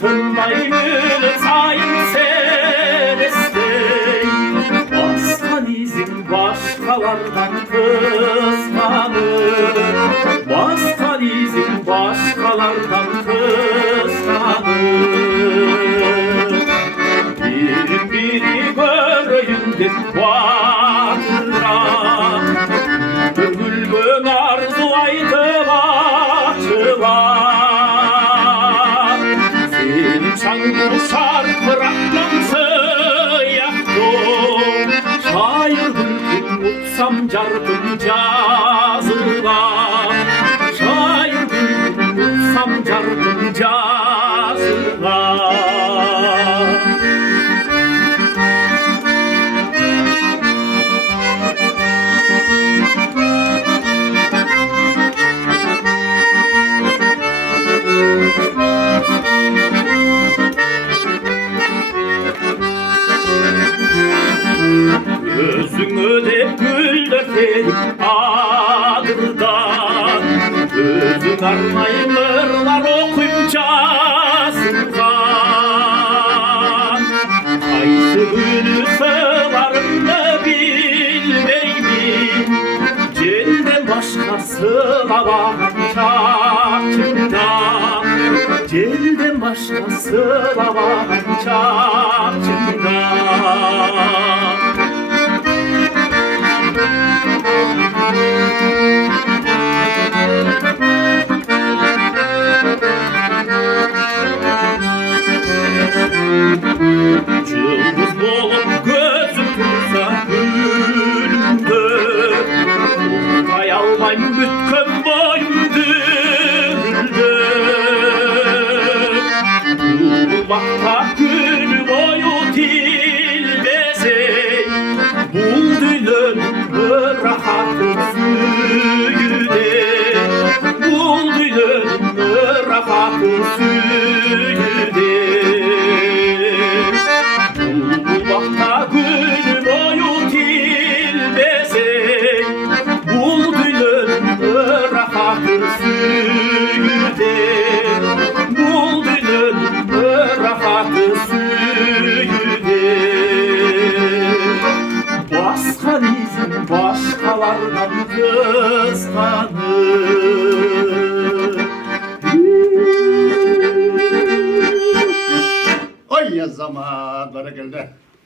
Tınlayını sayın serestey. Baskan izin başkalardan kıskanır. Baskan izin başkalardan kıskanır. Biri göreyindir batıra. Bülbül arzulaydı bahçılar. Senin çangır şarkıraklansı yaktım. Şair bülbül utsam cardım cazılar. Şair bülbül utsam cardım cazılar. Gözünü de gül dökerim adırdan. Gözün armayınırlar okuyuncasından. Kaysı günü sığlarım da bilmeyim. Cennet başkasına bakacağımdan. Cennet başkasına bakacağımdan. Cılız bolup gözüm tursa gülümdü. Unutay almayım bütün boyum dürüldü. Bulmakta gün boyu dilbezey. Buldun rahatın suyu de. Buldun rahatın suyu de. Bulmakta gün boyu dilbezey. Buldun rahatın suyu de. Buldun rahatın suyu de. Baskan izin başkalardan kıskanır. Oy ya zamanlara geldi.